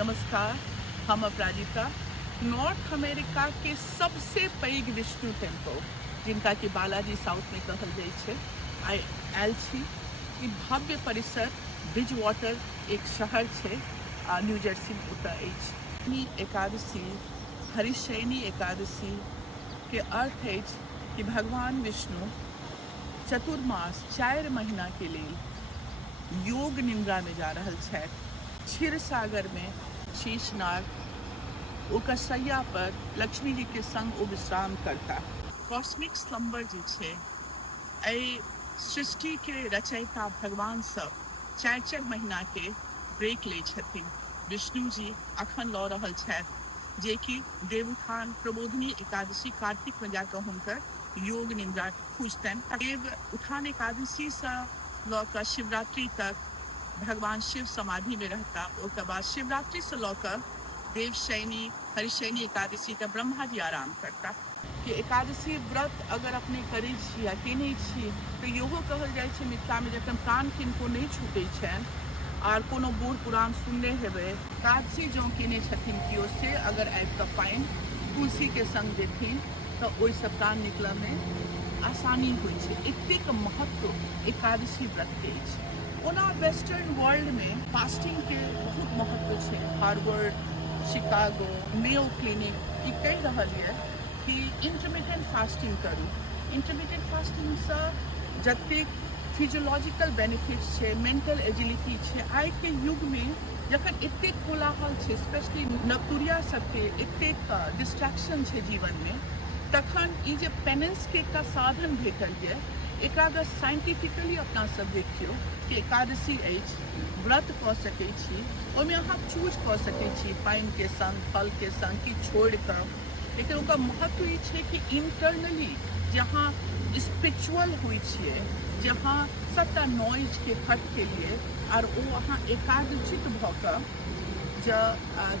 नमस्कार, हम अपराजिता। North America के सबसे पैघ विष्णु टेम्पल जिनका कि बालाजी साउथ में कहल जाइ छै, आइ आयल छी। ई भव्य परिसर ब्रिज वाटर एक शहर छै न्यू जर्सी में ओतऽ अछि। ई एकादशी हरिशयनी एकादशी के अर्थ अछि कि भगवान विष्णु चतुर्मास 4 महीना के लेल योग निंद्रा में जा रहल छथि। क्षीर सागर में शीशनाग ओकर सैया पर लक्ष्मी जी के संग ओ विश्राम करता। कॉस्मिक स्लम्बर जे छै, एहि सृष्टि के रचयिता भगवान सब 4 महीना के ब्रेक लै छथिन। विष्णु जी अखन लऽ रहल छथि जे कि देवउत्थान प्रबोधिनी एकादशी कार्तिक में जाकर हुनकर योग निंद्रा खुजतनि। देव उत्थान एकादशी से लऽ कऽ शिवरात्रि तक भगवान शिव समाधि में रहता। उसके बाद शिवरात्रि से लौकर देवशयनी हरिशयनी एकादशी का ब्रह्मा जी आराम करता। कि एकादशी व्रत अगर अपने करै छी या केने छी तो इहो कहल जाइ छै मिथिला में जखन प्राण किनको नहीं छूटै छनि आर कोनो बूढ़ पुराण सुनने हेबै, एकादशी जँ केने छथिन कियो से अगर आबि कऽ पानि तुलसी के संग देथिन तऽ ओहिसँ प्राण निकलऽ में आसानी होइ छै। एतेक महत्व एकादशी व्रत के अछि। ओना वेस्टर्न वर्ल्ड में फास्टिंग के बहुत महत्व छै। हार्वर्ड, शिकागो, मेयो क्लिनिक ई कहि रहल यऽ कि इंटरमिटेंट फास्टिंग करू। इंटरमिटेंट फास्टिंग से जतेक फिजियोलॉजिकल बेनिफिट्स छै, मेंटल एजिलिटी छै, आइ के युग में जखन एतेक कोलाहल छै, स्पेशली नवतुरिया सबके एतेक डिस्ट्रैक्शन छै जीवन में, तखन ई जे पेनेंस के एकटा साधन भेटल यऽ, एकरा अगर साइंटिफिकली अपना सब देखियौ कि एकादशी अछि, व्रत कऽ सकै छी, ओहिमे अहाँ चूज कऽ सकै छी पानि के संग, फल के संग कि छोड़ि कऽ। लेकिन ओकर महत्व ई छै कि इंटरनली जहाँ स्पिरिचुअल होइ छियै, जहाँ सबटा नॉइज के कट के लिए और ओ अहाँ एकाग्रचित भऽ कऽ जँ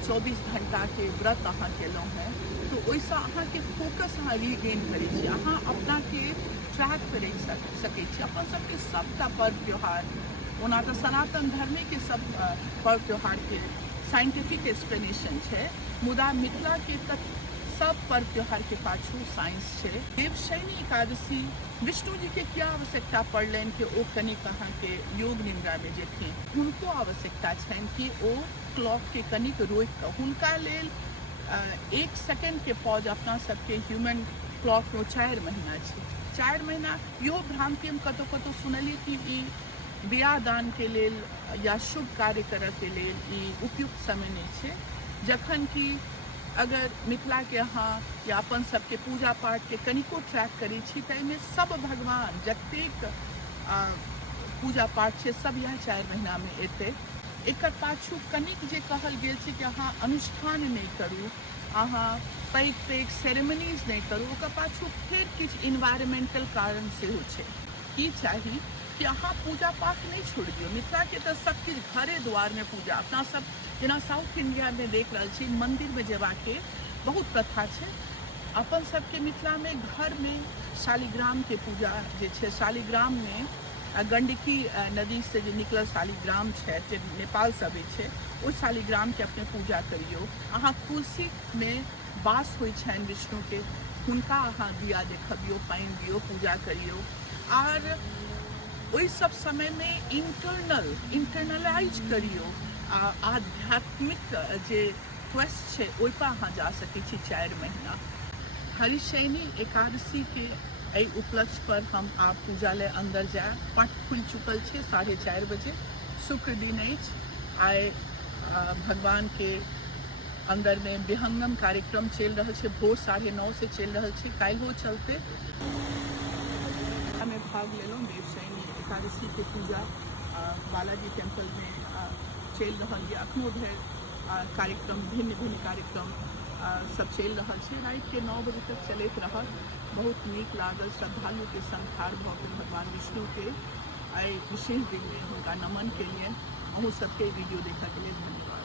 24 घंटा के व्रत अहाँ केलहुँ हैं तो ओहिसँ अहाँके फोकस अहाँ रीगेन करै छी, अहाँ अपना के ट्रैक पर रखि सकै छी। अपन सबके सबटा पर्व त्योहार, ओना तऽ सनातन धर्मे के सब पर्व त्योहार के साइंटिफिक एक्सप्लेनेशन छै, मुदा मिथिला के तक सब पर्व त्योहार के पाछू साइंस छै। देवशयनी एकादशी विष्णु जी के क्या आवश्यकता पड़लनि कि ओ कनिक अहाँके योग निंद्रा में जेथिन। हुनको आवश्यकता छनि कि ओ क्लॉक के कनिक रोकि कऽ हुनका लेल 1 सेकेंड के पॉज अपना सबके ह्यूमन क्लॉक में 4 महीना छै। 4 महीना इहो भ्रांति हम कतौ कतौ सुनलियै कि ई बियाह दान के लेल या शुभ कार्य करऽ के लेल ई उपयुक्त समय नहीं छै। जखन कि अगर मिथिला के अहाँ या अपन सबके पूजा पाठ के कनिको ट्रैक करै छी तऽ एहिमे सब भगवान जतेक पूजा पाठ छै सब यह 4 महीना में एतै। एकर पाछू कनिक जे कहल गेल छै कि अहाँ अनुष्ठान नहीं करू, अहाँ पैघ पैघ सेरेमनीज नहीं करू, ओकर पाछू फेर किछु इन्वायरमेंटल कारण सेहो छै। की चाही कि अहाँ पूजा पाठ नहीं छोड़ दियौ। मिथिला के तऽ सब चीज घरे द्वार में पूजा, अपना सब जेना साउथ इंडिया में देख रहल छी मंदिर में जेबाके बहुत प्रथा छै। अपन सबके मिथिला में घर में शालिग्राम के पूजा जे छै, शालिग्राम में गंडकी नदी से जे निकलल शालिग्राम छै जे नेपाल से अबै छै, ओ शालिग्राम के अपने पूजा करियौ। अहाँ तुलसी में वास होइ छनि विष्णु के, हुनका अहाँ दिया देखबियौ, पानि दियौ, पूजा करियौ। और ओहि सब समय में इंटरनलाइज करियौ। आध्यात्मिक जे क्वेस्ट छै ओहि पर अहाँ जा सकै छी 4 महीना। हरिशयनी एकादशी के एहि उपलक्ष्य पर हम आप पूजालय अंदर जाए, पट खुल चुकल छै 4:30 बजे, शुक्र दिन अछि। आइ भगवान के अंदर में विहंगम कार्यक्रम चल रहा है, भोर 9:30 से चल रहा है, काल्हिओ चलते। में भाग लेलहुँ देवशयनी एकादशी के पूजा बालाजी टेम्पल में चल रहा है। अखनो धरि कार्यक्रम भिन्न भिन्न कार्यक्रम सब चल रहा है। रात के 9 बजे तक चलैत रहत। बहुत नीक लागल, श्रद्धालु के संग ठाढ़ भऽ कऽ भगवान विष्णु के एहि विशेष दिन में हुनका नमन केलियनि। अहूँ सबके वीडियो देखऽ के लिए धन्यवाद।